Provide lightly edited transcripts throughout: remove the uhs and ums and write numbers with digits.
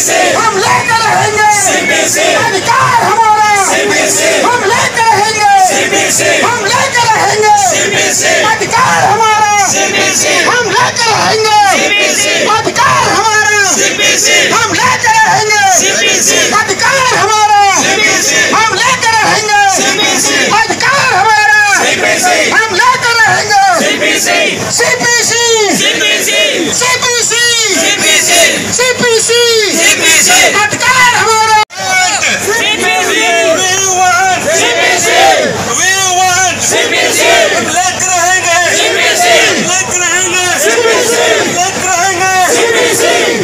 हम लेकर रहेंगे अधिकार हमारा, हम लेकर रहेंगे, हम लेकर रहेंगे अधिकार हमारा, हम लेकर रहेंगे अधिकार हमारा, हम लेकर रहेंगे अधिकार हमारा, हम लेकर रहेंगे अधिकार हमारा, हम लेकर रहेंगे सीपीसी अधिकार हमारा।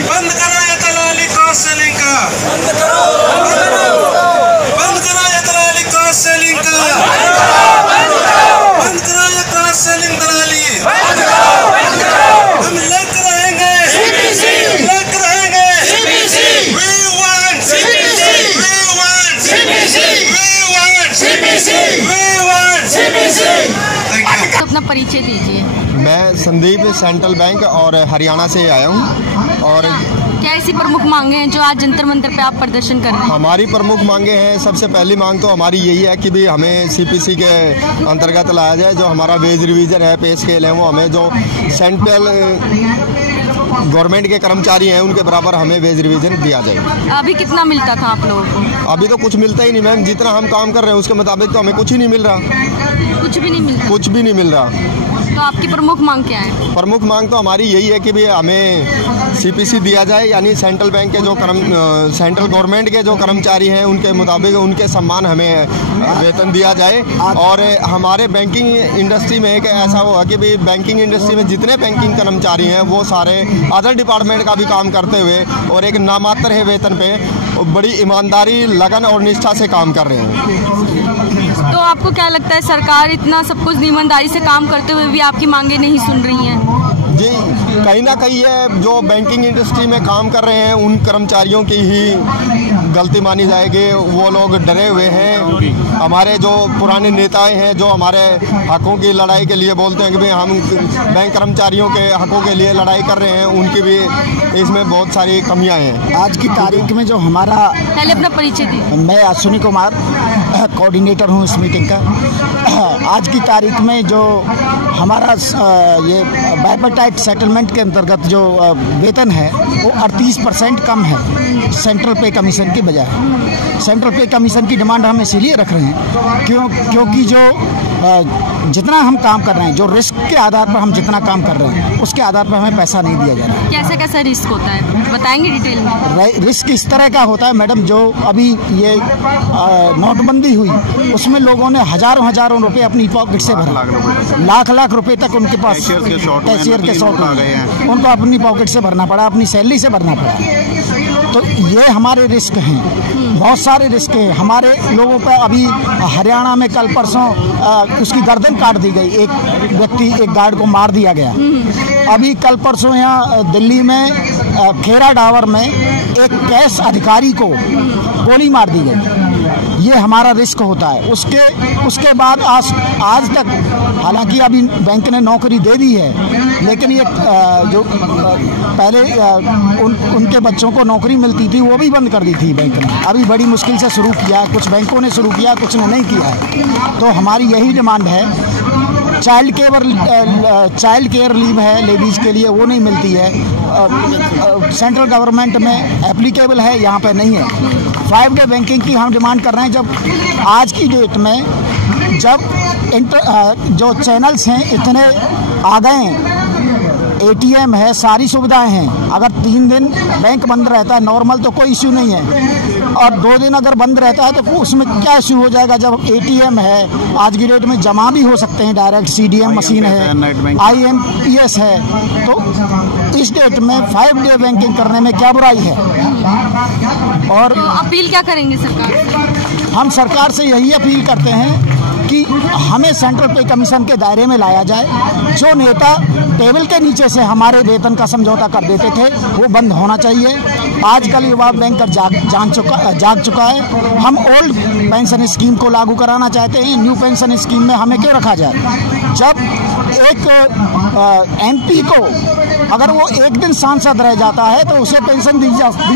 बंद करो ये दलाली क्रॉस सेलिंग का, बंद करो ये दलाली क्रॉस सेलिंग का, बंद करो ये क्रॉस सेलिंग दलाली, हम लेकर रहेंगे, लेकर रहेंगे। तो अपना परिचय दीजिए। मैं संदीप सेंट्रल बैंक और हरियाणा से आया हूँ। और क्या ऐसी प्रमुख मांगे हैं जो आज जंतर मंतर पे आप प्रदर्शन कर रहे हैं? हमारी प्रमुख मांगे हैं, सबसे पहली मांग तो हमारी यही है कि भी हमें सीपीसी के अंतर्गत लाया जाए। जो हमारा वेज रिवीजन है, पे स्केल है, वो हमें जो सेंट्रल गवर्नमेंट के कर्मचारी हैं उनके बराबर हमें वेज रिवीजन दिया जाए। अभी कितना मिलता था आप लोगों को? अभी तो कुछ मिलता ही नहीं मैम, जितना हम काम कर रहे हैं उसके मुताबिक तो हमें कुछ ही नहीं मिल रहा। कुछ भी नहीं मिलता? कुछ भी नहीं मिल रहा। तो आपकी प्रमुख मांग क्या है? प्रमुख मांग तो हमारी यही है कि भी हमें सीपीसी दिया जाए, यानी सेंट्रल बैंक के जो सेंट्रल गवर्नमेंट के जो कर्मचारी हैं उनके मुताबिक उनके सम्मान हमें वेतन दिया जाए। और हमारे बैंकिंग इंडस्ट्री में एक ऐसा हुआ कि भी बैंकिंग इंडस्ट्री में जितने बैंकिंग कर्मचारी हैं वो सारे अदर डिपार्टमेंट का भी काम करते हुए और एक नामात्र है वेतन पे बड़ी ईमानदारी, लगन और निष्ठा से काम कर रहे हैं। तो आपको क्या लगता है सरकार इतना सब कुछ ईमानदारी से काम करते हुए भी आपकी मांगे नहीं सुन रही हैं? जी, कहीं ना कहीं है जो बैंकिंग इंडस्ट्री में काम कर रहे हैं उन कर्मचारियों की ही गलती मानी जाएगी। वो लोग डरे हुए हैं। हमारे जो पुराने नेताएं हैं जो हमारे हकों की लड़ाई के लिए बोलते हैं कि भाई हम बैंक कर्मचारियों के हकों के लिए लड़ाई कर रहे हैं, उनकी भी इसमें बहुत सारी कमियां हैं। आज की तारीख में जो हमारा, पहले अपना परिचय दी। मैं अश्विनी कुमार कोऑर्डिनेटर हूँ इस मीटिंग का। आज की तारीख में जो हमारा ये बाइपर्टाइट सेटलमेंट के अंतर्गत जो वेतन है वो 38% कम है सेंट्रल पे कमीशन के बजाय। सेंट्रल पे कमीशन की डिमांड हम इसीलिए रख रहे हैं क्योंकि जो जितना हम काम कर रहे हैं, जो रिस्क के आधार पर हम जितना काम कर रहे हैं उसके आधार पर हमें पैसा नहीं दिया जा रहा है। कैसा कैसा रिस्क होता है बताएंगे डिटेल में? रिस्क इस तरह का होता है मैडम, जो अभी ये नोटबंदी हुई उसमें लोगों ने हजारों रुपए अपनी पॉकेट से भरा, लाख रुपए तक उनके पास कैशियर के शॉर्ट आ गए हैं, उनको अपनी पॉकेट से भरना पड़ा, अपनी सैलरी से भरना पड़ा। तो ये हमारे रिस्क हैं, बहुत सारे रिस्क हैं हमारे लोगों पर। अभी हरियाणा में कल परसों उसकी गर्दन काट दी गई, एक व्यक्ति, एक गार्ड को मार दिया गया। अभी कल परसों यहाँ दिल्ली में खेरा डावर में एक कैश अधिकारी को गोली मार दी गई। ये हमारा रिस्क होता है। उसके बाद आज तक, हालांकि अभी बैंक ने नौकरी दे दी है, लेकिन ये जो पहले उनके बच्चों को नौकरी मिलती थी वो भी बंद कर दी थी बैंक ने। अभी बड़ी मुश्किल से शुरू किया, कुछ बैंकों ने शुरू किया, कुछ ने नहीं किया है। तो हमारी यही डिमांड है। चाइल्ड केयर लीव है लेडीज़ के लिए, वो नहीं मिलती है। सेंट्रल गवर्नमेंट में एप्लीकेबल है, यहाँ पे नहीं है। 5 डे बैंकिंग की हम डिमांड कर रहे हैं। जब आज की डेट में जब जो चैनल्स हैं इतने आ गए हैं, ATM है, सारी सुविधाएं हैं। अगर 3 दिन बैंक बंद रहता है नॉर्मल तो कोई इश्यू नहीं है, और 2 दिन अगर बंद रहता है तो उसमें क्या इश्यू हो जाएगा? जब ATM है, आज की डेट में जमा भी हो सकते हैं डायरेक्ट, CDM मशीन है, IMPS है, तो इस डेट में 5 डे बैंकिंग करने में क्या बुराई है? और तो अपील क्या करेंगे सरकार से? हम सरकार से यही अपील करते हैं कि कि हमें सेंट्रल पे कमीशन के दायरे में लाया जाए। जो नेता टेबल के नीचे से हमारे वेतन का समझौता कर देते थे वो बंद होना चाहिए। आजकल युवा बैंकर जाग चुका है। हम ओल्ड पेंशन स्कीम को लागू कराना चाहते हैं, न्यू पेंशन स्कीम में हमें क्यों रखा जाए? जब एक एमपी को अगर वो एक दिन सांसद रह जाता है तो उसे पेंशन दी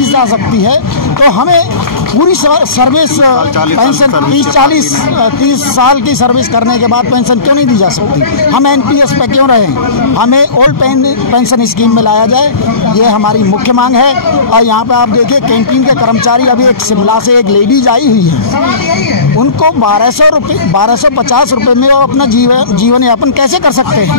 जा सकती है, तो हमें पूरी सर्विस पेंशन 30 साल की सर्विस करने के बाद पेंशन क्यों नहीं दी जा सकती? हम एनपीएस पे क्यों रहें? हमें ओल्ड पेंशन स्कीम में लाया जाए, ये हमारी मुख्य मांग है। और यहाँ पे आप देखिए कैंटीन के कर्मचारी, अभी एक शिमला से एक लेडीज आई हुई है, उनको 1250 रुपये में वो अपना जीवन यापन कैसे कर सकते हैं?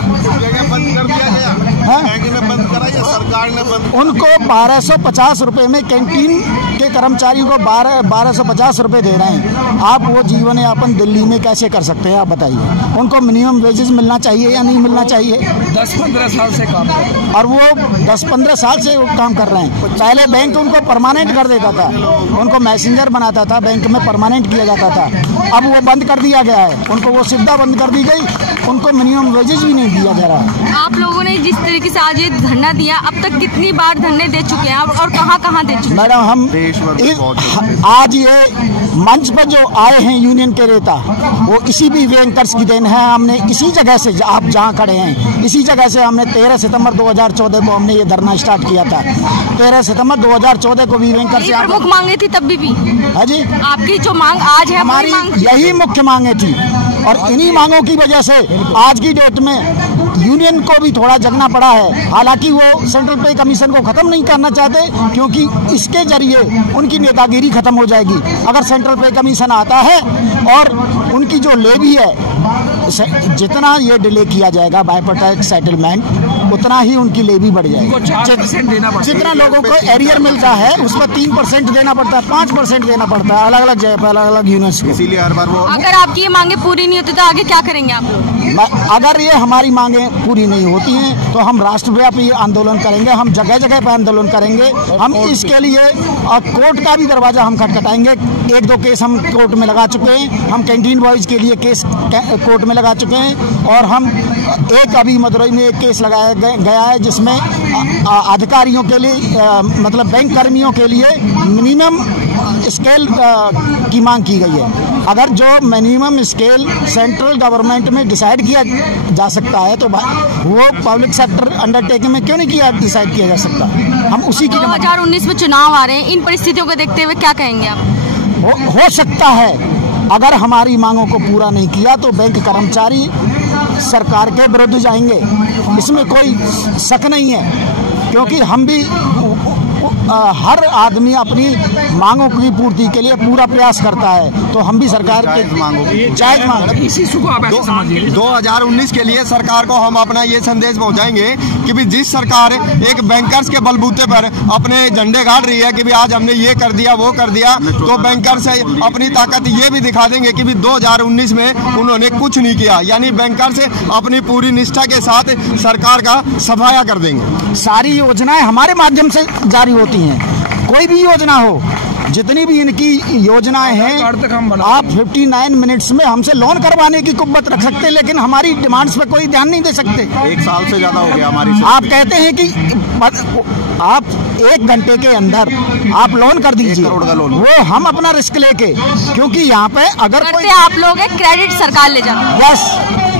सरकार ने बंद, उनको 1250 रुपये में कैंटीन के कर्मचारी को 1250 रुपये दे रहे हैं। आप वो जीवन यापन दिल्ली में कैसे कर सकते हैं? आप बताइए। उनको मिनिमम वेजेस मिलना चाहिए या नहीं मिलना चाहिए? 10-15 साल से काम कर रहे हैं और वो 10-15 साल से वो काम कर रहे हैं। पहले बैंक उनको परमानेंट कर देता था, उनको मैसेंजर बनाता था, बैंक में परमानेंट किया जाता था। अब वो बंद कर दिया गया है, उनको वो सुविधा बंद कर दी गई, उनको मिनिमम वेजेस भी नहीं दिया जा रहा। आप लोगों ने जिस तरीके से आज ये धरना दिया, अब तक कितनी बार धरने दे चुके हैं और कहाँ दे चुके हैं? मैडम, हम आज ये मंच पर जो आए हैं यूनियन के नेता, वो इसी भी बैंकर्स की देन है। हमने इसी जगह से, आप जहाँ खड़े हैं, इसी जगह से हमने 13 सितंबर 2014 को हमने ये धरना स्टार्ट किया था। 13 सितंबर 2014 को भी बैंकर्स से प्रमुख मांगे थी तब भी। हाँ जी, आपकी जो मांग आज है हमारी यही मुख्य मांगे थी, और इन्हीं मांगों की वजह से आज की डेट में यूनियन को भी थोड़ा जगना पड़ा है। हालांकि वो सेंट्रल पे कमीशन को खत्म नहीं करना चाहते, क्योंकि इसके जरिए उनकी नेतागिरी खत्म हो जाएगी। अगर सेंट्रल पे कमीशन आता है और उनकी जो लेवी है, जितना ये डिले किया जाएगा बायपोटेक सेटलमेंट, उतना ही उनकी लेवी बढ़ जाएगी। जितना लोगों को एरियर मिलता है उस पर 3% देना पड़ता है, 5% देना पड़ता है अलग अलग जगह पर, अलग अलग यूनिट्स को। इसीलिए हर बार वो, अगर आपकी ये मांगे पूरी नहीं होती तो आगे क्या करेंगे आप? अगर ये हमारी मांगे पूरी नहीं होती हैं तो हम राष्ट्रव्यापी आंदोलन करेंगे, हम जगह जगह पर आंदोलन करेंगे। हम इसके लिए कोर्ट का भी दरवाजा हम खटखटाएंगे। 1-2 केस हम कोर्ट में लगा चुके हैं। हम कैंटीन बॉयज के लिए केस कोर्ट में लगा चुके हैं, और हम एक अभी मदुरई में एक केस लगाया गया है जिसमें अधिकारियों के लिए, मतलब बैंक कर्मियों के लिए मिनिमम स्केल की मांग की गई है। अगर जो मिनिमम स्केल सेंट्रल गवर्नमेंट में डिसाइड किया जा सकता है तो वो पब्लिक सेक्टर अंडरटेकिंग में क्यों नहीं डिसाइड किया जा सकता? हम उसी की 2019 में चुनाव आ रहे हैं, इन परिस्थितियों को देखते हुए क्या कहेंगे आप? हो सकता है अगर हमारी मांगों को पूरा नहीं किया तो बैंक कर्मचारी सरकार के विरुद्ध जाएंगे, इसमें कोई शक नहीं है। क्योंकि हम भी, हर आदमी अपनी मांगों की पूर्ति के लिए पूरा प्रयास करता है, तो हम भी सरकार के जायज मांग, इसी को आप ऐसे समझिए। 2019 के लिए सरकार को हम अपना ये संदेश पहुंचाएंगे कि भी जिस सरकार एक बैंकर्स के बलबूते पर अपने झंडे गाड़ रही है कि भी आज हमने ये कर दिया वो कर दिया, तो बैंकर्स अपनी ताकत ये भी दिखा देंगे कि भी 2019 में उन्होंने कुछ नहीं किया, यानी बैंकर्स अपनी पूरी निष्ठा के साथ सरकार का सफाया कर देंगे। सारी योजनाएं हमारे माध्यम से जारी होती हैं, कोई भी योजना हो, जितनी भी इनकी योजनाएं हैं, आप 59 मिनट्स में हमसे लोन करवाने की कुव्वत रख सकते हैं, लेकिन हमारी डिमांड्स पे कोई ध्यान नहीं दे सकते। 1 साल से ज्यादा हो गया हमारी। आप कहते हैं कि आप 1 घंटे के अंदर आप लोन कर दीजिए, 1 करोड़ का लोन, वो हम अपना रिस्क लेके, क्योंकि यहाँ पे अगर कोई आप लोग क्रेडिट सरकार ले जाते हैं। यस,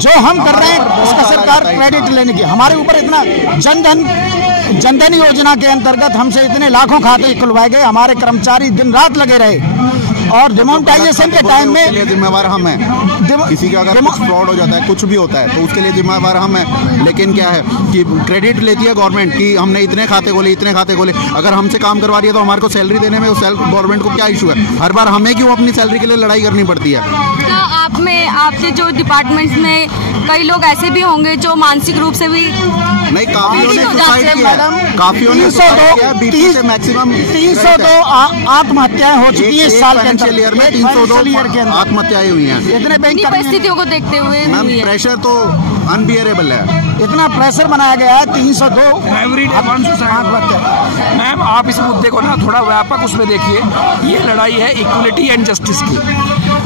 जो हम कर रहे हैं उसका सरकार क्रेडिट लेने की, हमारे ऊपर इतना जनधन योजना के अंतर्गत हमसे इतने लाखों खाते खुलवाए गए, हमारे कर्मचारी दिन रात लगे रहे, और डिमोनेटाइजेशन के टाइम में जिम्मेवार हम हैं। किसी का अगर कुछ फ्रॉड हो जाता है, कुछ भी होता है, तो उसके लिए जिम्मेवार हम हैं। लेकिन क्या है कि क्रेडिट लेती है गवर्नमेंट कि हमने इतने खाते खोले, इतने खाते खोले। अगर हमसे काम करवा रही है तो हमारे को सैलरी देने में गवर्नमेंट को क्या इशू है? हर बार हमें क्यों अपनी सैलरी के लिए लड़ाई करनी पड़ती है? आप में, आपके जो डिपार्टमेंट्स में कई लोग ऐसे भी होंगे जो मानसिक रूप से भी नहीं, काफियों ने सुसाइड किया, काफियों ने 302 मैक्सिमम 302 आत्महत्याएं हो चुकी है इस साल के फाइनेंशियल ईयर में। 302 आत्महत्याएं हुई हैं। इतने बैंक परिस्थितियों को देखते हुए मैम, प्रेशर तो अनबियरेबल है, इतना प्रेशर बनाया गया है। 302 मैम, आप इस मुद्दे को ना थोड़ा व्यापक उसमें देखिए। ये लड़ाई है इक्वलिटी एंड जस्टिस की।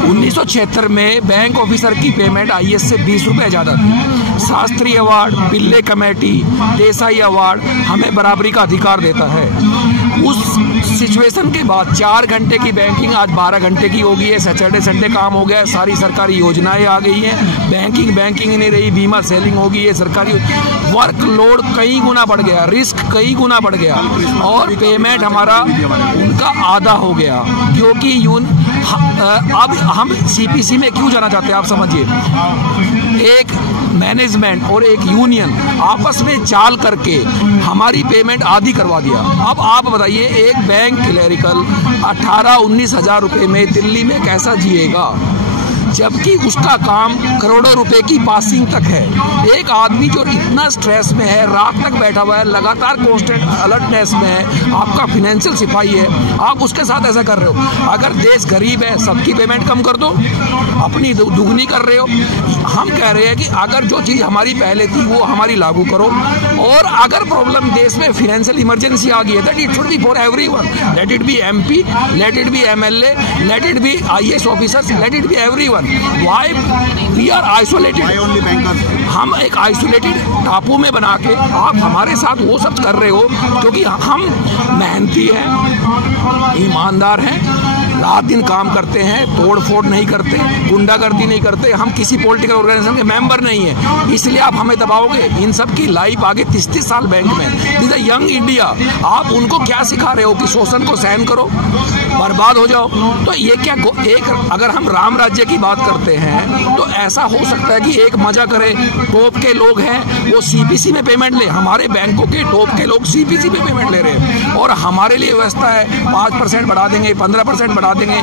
1976 में बैंक ऑफिसर की पेमेंट IAS से 20 रुपये ज़्यादा थी। शास्त्री अवार्ड, पिल्ले कमेटी, देसाई अवार्ड हमें बराबरी का अधिकार देता है। उस सिचुएशन के बाद 4 घंटे की बैंकिंग आज 12 घंटे की हो गई है। सैटरडे संडे काम हो गया है, सारी सरकारी योजनाएं आ गई हैं, बैंकिंग नहीं रही, बीमा सेलिंग हो गई है, सरकारी वर्कलोड कई गुना बढ़ गया, रिस्क कई गुना बढ़ गया और पेमेंट हमारा उनका आधा हो गया। क्योंकि अब हम CPC में क्यों जाना चाहते हैं आप समझिए। एक मैनेजमेंट और एक यूनियन आपस में चाल करके हमारी पेमेंट आधी करवा दिया। अब आप बताइए, एक बैंक क्लरिकल 18-19 हज़ार रुपये में दिल्ली में कैसा जिएगा, जबकि उसका काम करोड़ों रुपए की पासिंग तक है। एक आदमी जो इतना स्ट्रेस में है, रात तक बैठा हुआ है, लगातार कॉन्स्टेंट अलर्टनेस में है, आपका फिनेंशियल सिपाही है, आप उसके साथ ऐसा कर रहे हो। अगर देश गरीब है, सबकी पेमेंट कम कर दो, अपनी दुगनी कर रहे हो। हम कह रहे हैं कि अगर जो चीज़ हमारी पहले थी वो हमारी लागू करो, और अगर प्रॉब्लम देश में फिनेंशियल इमरजेंसी आ गई है that it should be for everyone, let it be MP, let it be MLA, let it be IAS officers, let it be everyone. Why we are isolated? Why only bankers? हम एक isolated टापू में बना के आप हमारे साथ वो सब कर रहे हो, क्योंकि हम मेहनती हैं, ईमानदार हैं, रात दिन काम करते हैं, तोड़ फोड़ नहीं करते, गुंडागर्दी नहीं करते, हम किसी पॉलिटिकल ऑर्गेनाइजेशन के मेंबर नहीं है, इसलिए आप हमें दबाओगे। इन सब की लाइफ आगे 30-30 साल बैंक में, दिस अ यंग इंडिया। आप उनको क्या सिखा रहे हो कि शोषण को सहन करो, बर्बाद हो जाओ। तो ये क्या एक, अगर हम राम राज्य की बात करते हैं तो ऐसा हो सकता है कि एक मजा करे, टॉप के लोग हैं वो CPC में पेमेंट ले, हमारे बैंकों के टॉप के लोग CPC में पेमेंट ले रहे हैं, और हमारे लिए व्यवस्था है 5% बढ़ा देंगे, 15% बढ़ा देंगे,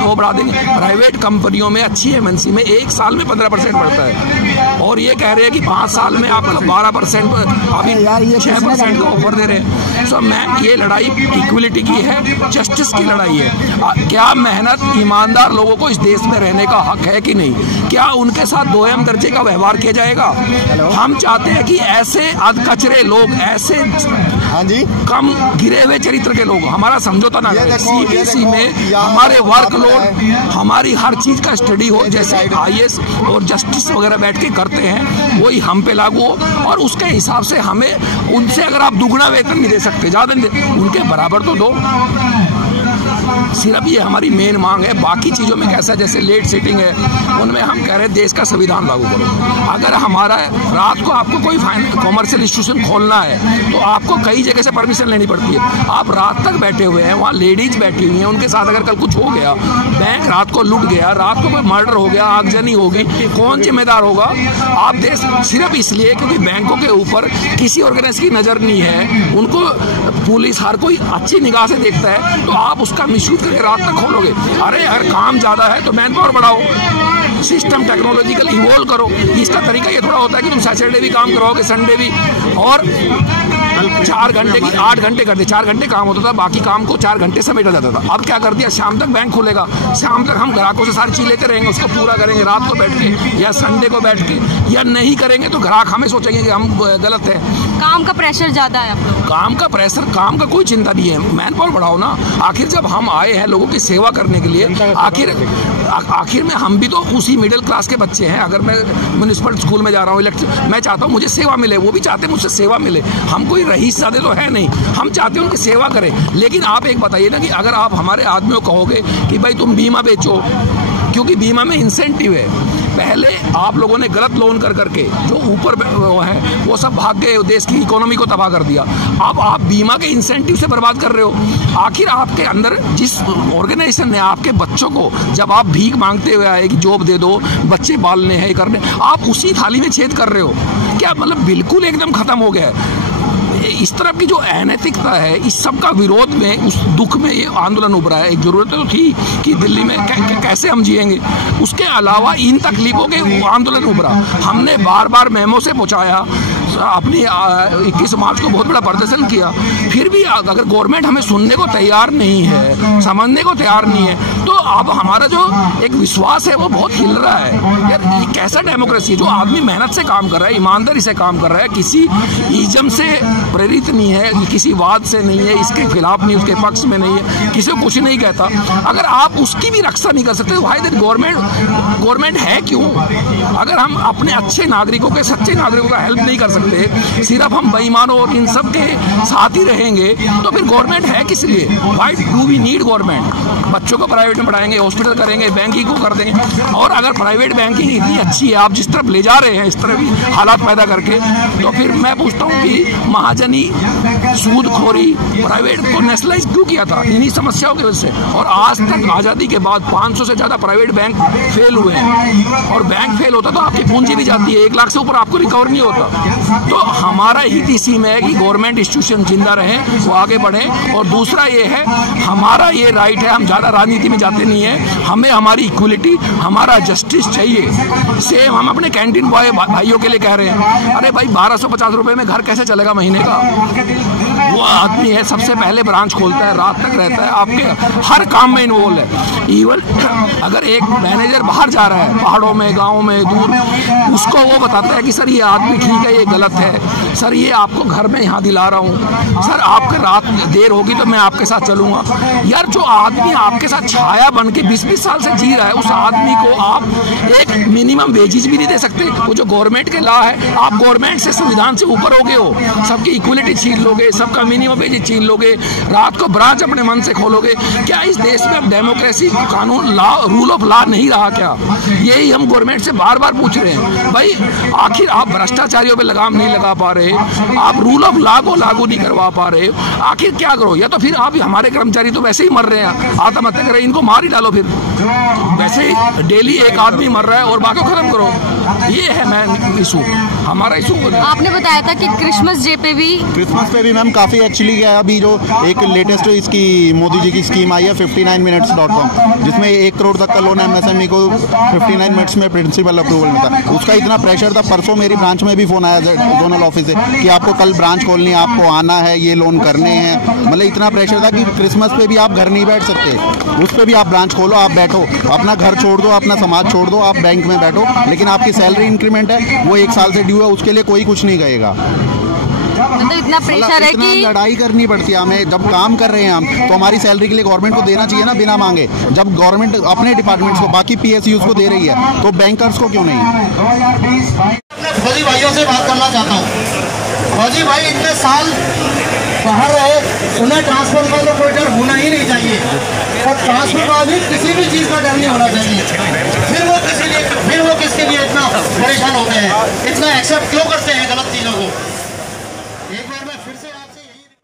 वो बढ़ा देंगे। प्राइवेट कंपनियों में, अच्छी MNC में 1 साल में 15% बढ़ता है, और ये कह रहे हैं कि 5 साल में आप 12%, अभी 6% का ऑफर दे रहे हैं। सो मैं, ये लड़ाई इक्वलिटी की है, जस्टिस की लड़ाई है। क्या मेहनत ईमानदार लोगों को इस देश में रहने का हक है कि नहीं? क्या उनके साथ दोयम दर्जे का व्यवहार किया जाएगा? हम चाहते हैं कि ऐसे अधकचरे लोग, ऐसे कम गिरे हुए चरित्र के लोग हमारा समझौता ना करें। CPC में हमारे वर्कलोड, हमारी हर चीज का स्टडी हो, जैसे IAS और जस्टिस वगैरह बैठ के करते हैं वही हम पे लागू हो, और उसके हिसाब से हमें, उनसे अगर आप दुगना वेतन नहीं दे सकते, ज्यादा नहीं दे, उनके बराबर तो दो। सिर्फ ये हमारी मेन मांग है। बाकी चीज़ों में कैसा, जैसे लेट सीटिंग है, उनमें हम कह रहे हैं देश का संविधान लागू करो। अगर हमारा रात को आपको कोई कॉमर्शियल इंस्टीट्यूशन खोलना है तो आपको कई जगह से परमिशन लेनी पड़ती है। आप रात तक बैठे हुए हैं, वहाँ लेडीज बैठी हुई हैं, उनके साथ अगर कल कुछ हो गया, बैंक रात को लूट गया, रात को कोई मर्डर हो गया, आगजनी होगी, कौन जिम्मेदार होगा? आप देश सिर्फ इसलिए क्योंकि बैंकों के ऊपर किसी ऑर्गेनाइज की नज़र नहीं है, उनको पुलिस हर कोई अच्छी निगाह से देखता है, तो आप उसका मिसयूज करके रात तक खोलोगे। अरे अगर काम ज़्यादा है तो मैन पावर बढ़ाओ, सिस्टम टेक्नोलॉजिकल इवॉल्व करो। इसका तरीका ये थोड़ा होता है कि तुम सैटरडे भी काम कराओगे, संडे भी, और 4 घंटे की 8 घंटे कर दे। 4 घंटे काम होता था, बाकी काम को 4 घंटे समेटा जाता था। अब क्या कर दिया, शाम तक बैंक खुलेगा, शाम तक हम ग्राहकों से सारी चीज लेते रहेंगे, उसको पूरा करेंगे रात को बैठ के या संडे को बैठ के, या नहीं करेंगे तो ग्राहक हमें सोचेंगे कि हम गलत है। काम का प्रेशर ज्यादा है आप लोग। काम का प्रेशर, काम का कोई चिंता नहीं है, मैन पावर बढ़ाओ ना। आखिर जब हम आए हैं लोगों की सेवा करने के लिए, आखिर में हम भी तो उसी मिडिल क्लास के बच्चे हैं। अगर मैं म्यूनिसिपल स्कूल में जा रहा हूँ, मैं चाहता हूँ मुझे सेवा मिले, वो भी चाहते हैं मुझसे सेवा मिले। हम कोई रईस ज़्यादा तो है नहीं, हम चाहते हैं उनकी सेवा करें। लेकिन आप एक बताइए ना कि अगर आप हमारे आदमियों को कहोगे कि भाई तुम बीमा बेचो, क्योंकि बीमा में इंसेंटिव है, पहले आप लोगों ने गलत लोन कर करके जो ऊपर है वो सब भाग गए, देश की इकोनॉमी को तबाह कर दिया। अब आप बीमा के इंसेंटिव से बर्बाद कर रहे हो। आखिर आपके अंदर जिस ऑर्गेनाइजेशन ने आपके बच्चों को, जब आप भीख मांगते हुए आए कि जॉब दे दो, बच्चे पालने हैं, करने, आप उसी थाली में छेद कर रहे हो। क्या मतलब बिल्कुल एकदम खत्म हो गया है। इस तरफ की जो अनैतिकता है, इस सब का विरोध में, उस दुख में ये आंदोलन उभरा है। एक जरूरत तो थी कि दिल्ली में कैसे हम जिएंगे, उसके अलावा इन तकलीफों के आंदोलन उभरा। हमने बार बार मेमो से पहुंचाया, अपनी 21 मार्च को बहुत बड़ा प्रदर्शन किया, फिर भी अगर गवर्नमेंट हमें सुनने को तैयार नहीं है, समझने को तैयार नहीं है, तो अब हमारा जो एक विश्वास है वो बहुत हिल रहा है। यार ये कैसा डेमोक्रेसी है, जो आदमी मेहनत से काम कर रहा है, ईमानदारी से काम कर रहा है, किसी इज्म से प्रेरित नहीं है, किसी वाद से नहीं है, इसके खिलाफ नहीं, उसके पक्ष में नहीं है, किसी को कुछ नहीं कहता। अगर आप उसकी भी रक्षा नहीं कर सकते तो भाई गवर्नमेंट है क्यों? अगर हम अपने अच्छे नागरिकों के, सच्चे नागरिकों का हेल्प नहीं कर सकते, सिर्फ हम बेईमानों और इन सब के साथ ही रहेंगे, तो फिर गवर्नमेंट है किस लिए? Why do we need government? बच्चों को प्राइवेट में पढ़ाएंगे, हॉस्पिटल करेंगे, बैंकिंग को कर देंगे। और अगर प्राइवेट बैंकिंग इतनी अच्छी है, आप जिस तरफ ले जा रहे हैं इस तरह भी हालात पैदा करके, तो फिर मैं पूछता हूँ कि महाजनी, सूदखोरी, प्राइवेट को नेशनलाइज क्यों किया था? इन्हीं समस्याओं की वजह से। और आज तक आज़ादी के बाद 500 से ज़्यादा प्राइवेट बैंक फेल हुए हैं, और बैंक फेल होता तो आपकी पूंजी भी जाती है, 1 लाख से ऊपर आपको रिकवर नहीं होता। तो हमारा हित इसी में है कि गवर्नमेंट इंस्टीट्यूशन जिंदा रहे, वो आगे बढ़े। और दूसरा ये है, हमारा ये राइट है, हम ज़्यादा राजनीति में जाते नहीं है, हमें हमारी इक्वलिटी, हमारा जस्टिस चाहिए। सेम हम अपने कैंटीन बॉय भाइयों के लिए कह रहे हैं, अरे भाई 1250 रुपये में घर कैसे चलेगा महीने का? वो आदमी है, सबसे पहले ब्रांच खोलता है, रात तक रहता है, आपके हर काम में इन्वॉल्व है। इवन अगर एक मैनेजर बाहर जा रहा है, पहाड़ों में, गाँव में, दूर, उसको वो बताता है कि सर ये आदमी ठीक है, ये गलत है, सर ये आपको घर में यहाँ दिला रहा हूँ, सर आपके रात देर होगी तो मैं आपके साथ चलूंगा। यार जो आदमी आपके साथ छाया बन के 20-20 साल से जी रहा है, उस आदमी को आप एक मिनिमम वेजेस भी नहीं दे सकते। वो जो गवर्नमेंट के लॉ है, आप गवर्नमेंट से, संविधान से ऊपर हो गए हो, सबकी इक्वलिटी छीन लोगे, सबका मिनिमम वेजेस छीन लोगे, रात को ब्रांच अपने मन से खोलोगे। क्या इस देश में अब डेमोक्रेसी, कानून, लॉ, रूल ऑफ लॉ नहीं रहा क्या? यही हम गवर्नमेंट से बार बार पूछ रहे हैं। भाई आखिर आप भ्रष्टाचारियों पर लगाम नहीं लगा पा रहे, आप रूल ऑफ लॉ को लागू नहीं करवा पा रहे, आखिर क्या करो? या तो फिर आप, हमारे कर्मचारी तो वैसे ही मर रहे हैं, आत्महत्या कर रहे हैं, इनको मार ही डालो। फिर वैसे ही डेली एक आदमी मर रहा है और बाकी खत्म करो। ये है मैं इशू, हमारा इशू। आपने बताया था कि क्रिसमस डे पे भी मैम काफ़ी एक्चुअली क्या है, अभी जो एक लेटेस्ट इसकी मोदी जी की स्कीम आई है 59minutes.com, जिसमें 1 करोड़ तक का लोन MSME को 59 मिनट्स में प्रिंसिपल अप्रूवल मिलता है। उसका इतना प्रेशर था, परसों मेरी ब्रांच में भी फ़ोन आया जोनल ऑफिस से कि आपको कल ब्रांच खोलनी है, आपको आना है, ये लोन करने हैं। मतलब इतना प्रेशर था कि क्रिसमस पे भी आप घर नहीं बैठ सकते, उस पर भी आप ब्रांच खोलो, आप बैठो, अपना घर छोड़ दो, अपना समाज छोड़ दो, आप बैंक में बैठो, लेकिन आपकी सैलरी इंक्रीमेंट है वो 1 साल से ड्यू है, उसके लिए कोई कुछ नहीं कहेगा। मतलब इतना प्रेशर है कि लड़ाई करनी पड़ती है हमें। जब काम कर रहे हैं हम, तो हमारी सैलरी के लिए गवर्नमेंट को देना चाहिए ना, बिना मांगे। जब गवर्नमेंट अपने डिपार्टमेंट्स को, बाकी PSUs को दे रही है, तो बैंकर्स को क्यों नहीं? फौजी भाइयों से बात करना चाहता हूँ। फौजी भाई इतने साल बाहर रहे, उन्हें ट्रांसफर का तो कोई डर होना ही नहीं चाहिए, और ट्रांसफर का भी किसी भी चीज़ का डर नहीं होना चाहिए। फिर वो किसके लिए इतना परेशान होते हैं, इतना एक्सेप्ट क्यों करते